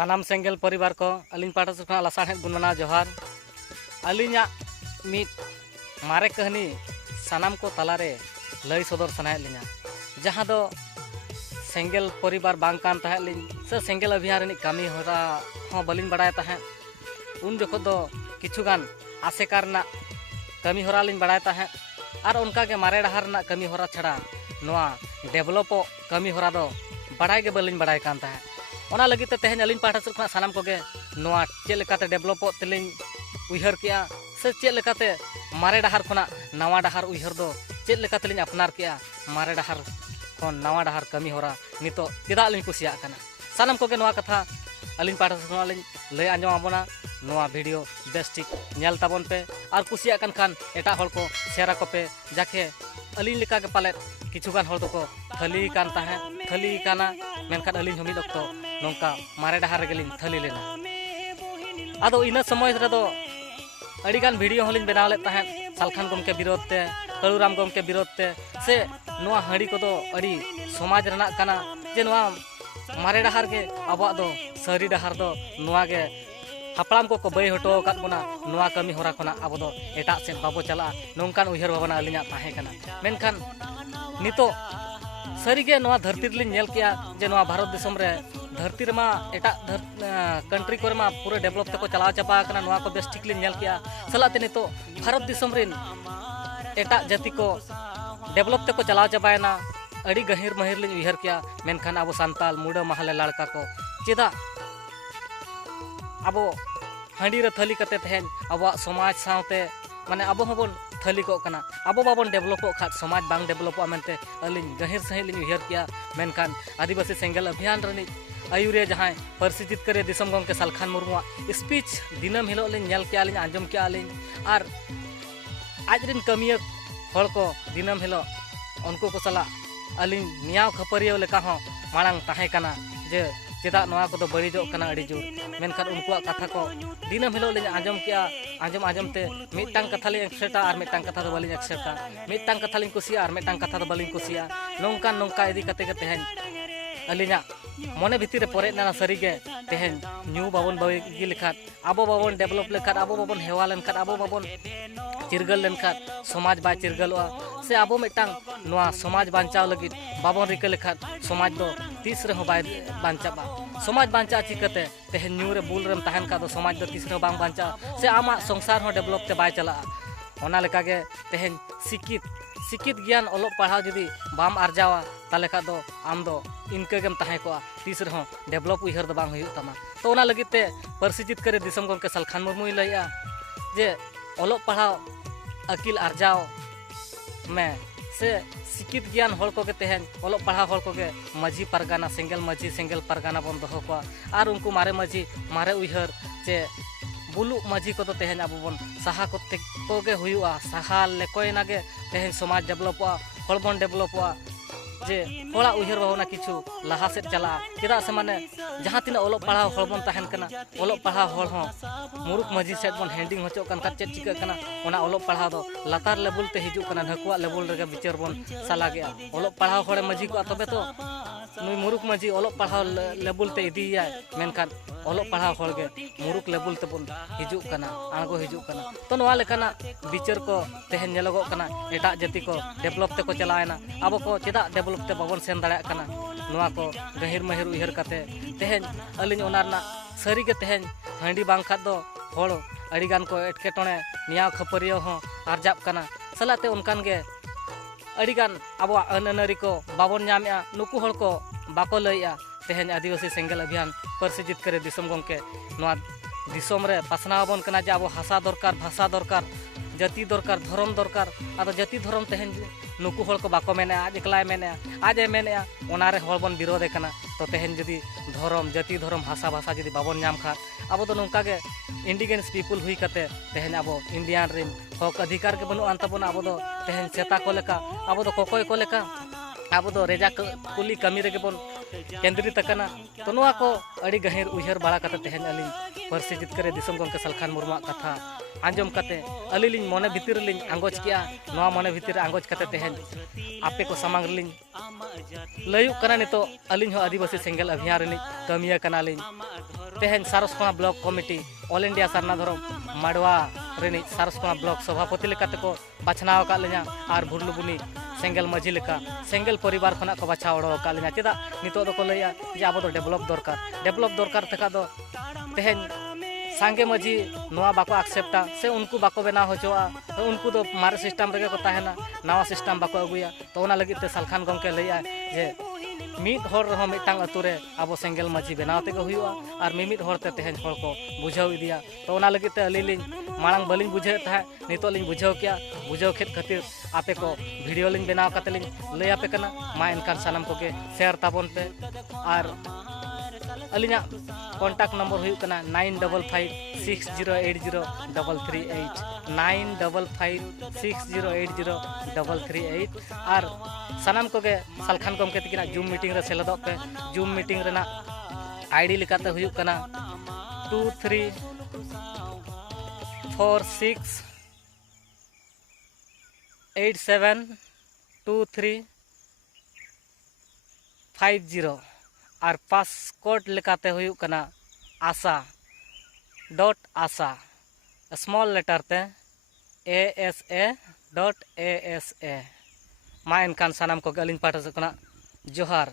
सानाम सेंगेल परिवार को अलिंग पाटा से लासाहेद गुणमना जोहार अलिंगा मित मारे कहनी सानाम को तलारे लई सदर सनाहेद लिंगा जहाँ दो सेंगेल परिवार बांग कान तहे लिंग से सेंगेल अभियान रे कामी होरा हो बलिंग बड़ाय तहे उन जखो दो किछुगान आसेकार ना कमी होरा लिंग बड़ाय तहे और उनका के मारे डहार ना कमी होरा छड़ा नोआ डेवलपो कमी होरा दो बड़ाय के बलिंग बड़ाय कान तहे ओना लगी ते तेहन अलिंग पाटा से सानाम को गे नोआ चे लेकाते डेवलपो तेलिंग उइहर किया से चे लेकाते मारे डहार खोना नवा डहार उइहर दो चे लेकाते लिंग अपनार किया मारे डहार खन नवा डहार कमी होरा नितो चेदा लिंग कुसिया कना सानाम को गे नोआ कथा अलिंग पाटा से लिंग लय आंजम आबोना नोआ वीडियो बेस्टिक नेल ताबन पे और कुसिया कन खान एटा हल को शेयर को पे जाके अलिंग लेका के पाले किछुगान हल दको थली कान ताहे थली काना मेनखान अलिंग हमिद अक्तो नोंका मारे डहार गेलिंग थली लेना आदो इना समय रे दो अड़ीगान वीडियो हलिंग बनाव ले ताहे सालखान गमके विरोध ते कलुराम गमके विरोध ते से नोआ हड़ी को दो अड़ी समाज रना काना जे नोआ मारे डहार के आबा दो सरी डहार दो नोआ के हापड़ाम को बई हटो काट बना नोआ कमी होरा कोना अब दो एटा से बाबो चला नोंकान उहर भावना अलिंगा ताहे कना मेनखान नितो सरी के नोआ धरती रे नेल किया जे नोआ भारत दिसम रे धरती रे मा एटा कंट्री को मा पूरे डेवलप तक चलाव चाबा कना नोआ को बेस्टिक ले नेल किया सलाते नितो भारत दिसम रे एटा जाति को डेवलप तक चलाव चाबायना अड़ी गहिर महिर ले उहर किया मेनखान अब सांताल मुडा महले लड़का को चेदा अब हांडी रे थली कते तहेन अब समाज सावते माने अब हबन थली को कना अब बाबन डेवलप खात समाज बांग डेवलप मेनते अलिंग गहिर सही लिंग उहर किया मेनखान आदिवासी सेंगेल अभियान रनी आयुरे जहां परिसिजित करे दिसम गम के सालखान मुर्मुआ स्पीच दिनम हिलो लिंग नेल किया लिंग आंजम किया लिंग और आज रिन कमिया हल को दिनम हिलो उनको को सला अलिंग नियाव खपरियो लेका हो मांग ताहे कना जे चेदा नोआ को बड़ीजो कना अड़ी जोर मेनखान उनको कथा को दिनम हिलो लिंग आंजम किया आंजम ते मिटांग कथा लिंग एक्सेप्टा और मिटांग कथा दो बालिंग एक्सेप्टा मिटांग कथा लिंग कुसिया और मिटांग कथा दो बालिंग कुसिया नोंका इदी कते के तेहन अलिंगा मने भितर परे ना सरी के तेहन न्यू बाबन बागी लेखा आबो बाबन डेवलप लेखा आबो बाबन हेवा लेनखा आबो बाबन चिरगल लेनखा समाज बा चिरगलवा से आबो मिटांग नोआ समाज बांचाव लगी बाबन रिक लेखा समाज दो तीस रे हो बाय बांचाबा समाज बांचा चिकते तेहन न्यू रे बुल रेम तहन का दो समाज दो तीस रे बांग बांचा से आमा संसार हो डेवलप ते बाय चला ओना लेका के तेहन सिकित ज्ञान ओलोक पढ़ाव जदि बाम आर्जावा ताले का दो आम दो इनके गेम ताहे को तीस रे हो डेवलप उहर दो बांग हुयुग तमा तो ओना लगी ते परिसिजित करे दिसम गम के सालखान मुर्मुई लइया जे ओलोक पढ़ाव अकिल आर्जाव में से सिकित ज्ञान हल को के तेहन ओलोक पढ़ाव हल को के माझी परगाना सेंगेल परगाना बन दो को और उनको मारे माझी मारे उहर जे बुलु माझी को तेहन अब बन साहा को गे हुयुआ साहा लेकोयना गे तेहन समाज डेवलपआ हल बन डेवलपआ जे होड़ा उहर भावना किछु लहा से चला चेदा से माने जहाँ तीन ओलोक पढ़ाव हल बन तहन कना ओलोक पढ़ाव हल हो मुरुक माझी सेट बन हैंडिंग होचो कन का चेक चिका कना ओना ओलोक पढ़ाव दो लातार लेवल ते हिजु कना ढकुआ लेवल रे विचार बन साला गया ओलोक पढ़ाव होड़े माझी को तबे तो नुई मुरुक माझी ओलोक पढ़ाव लेवल ते इदिया मेनखान ओलोक पढ़ाव होड़ गे मुरुक लेवल ते बन हिजु कना आंगो हिजु कना तो नोआ लेकाना विचार को तेहन नेलगो कना एटा जाति को डेवलप ते को चलायना अब को चेदा डेवलप ते बाबन सेन दाड़ा कना नोआ को गहिर महिर उहर कते तेहन अलिन ओनारना सरी के तेहन हांडी बांग खाद दो होड़ अड़ीगान को एटकेटोणे नियाव खपरियो हो आरजाब कना सलाते उनकान गे अड़ीगान अब अनअनरी को बाबन नामया नुकु हड़ को बाको लइया तेहन आदिवासी सेंगेल अभियान परिसिजित करे दिसम गमके नोआ दिसम रे पासनाव बन कना जे अब हासा दरकार भाषा दरकार जाति दरकार धर्म दरकार आदो जाति धर्म तेहन नुकु हड़ को बाको मेने आज एकलाय मेने आज ए मेने ओनारे हड़ बन विरोध कना तो तेहन जदि धर्म जाति धर्म भाषा भाषा जदि बाबन नाम खा अब तो नोंका गे इंडिजिनियस पीपुल हुई कते तेहन अब इंडियन रिन हक अधिकार के बनु अंतबना अब तो तेहन सेता को लेका अब तो कोकोय को लेका अब तो रेजा कुली कमी रे बन केंद्रित कना तो नोआ को अड़ी गहिर उहर बड़ा कते तेहन अलिंग परिसिजित करे दिसम गम के सालखान मुर्मुआ कथा आंजम कते अलिलिंग मने भितर लिंग आंगोज किया नोआ मने भितर आंगोज कते तेहन आपे को सामांग लिंग लयुग कना नितो अलिंग हो आदिवासी सेंगेल अभियान रिन कमिया कना लिंग तेहन सारसकोना ब्लॉक कमिटी ऑल इंडिया सारना धर्म माडवा रेनी सारसकोना ब्लॉक सभापति लेकाते को बाछनाव का लिया और भुरलुबुनी सेंगल माझी लेका सेंगल परिवार खना को बाछा ओड़ो का लिया चेदा नितो दो को लैया जे आबो दो डेवलप दरकार तका दो तेहन सांगे माझी नवा बाको एक्सेप्टा से उनको बाको बना होचोआ तो उनको दो मारे सिस्टम रेगे को ताहेना नवा सिस्टम बाको अगुया तो ओना लगित ते सालखान गंके लैया जे मीट हर रहो मिटांग अतुरे अब सेंगल माझी बनाव तेगे हुआ और मिमिट हरते तेहन हर को बुझाव इदिया तो ओना लगित ते अली लिंग मांग बलिंग बुझे था नितो लिंग बुझाव किया बुझाव खेत खातिर आपे को वीडियो लिंग बनाव काते लिंग लय आपे कना मा इनकान सानम को के शेयर ताबन पे और अलिना कॉन्टैक्ट नंबर हुई कना 9556080338 9556080338 और सानाम को के सालखान गमके तकिना जूम मीटिंग रे सेलेदो पे जूम मीटिंग रेना आईडी लेकाते हुई कना 2346872350 और पासकोड लेकाते हुई कना ASA स्मॉल लेटर ते ASA.ASA मा इनकान सानाम को अलिन पाठा से जोहार।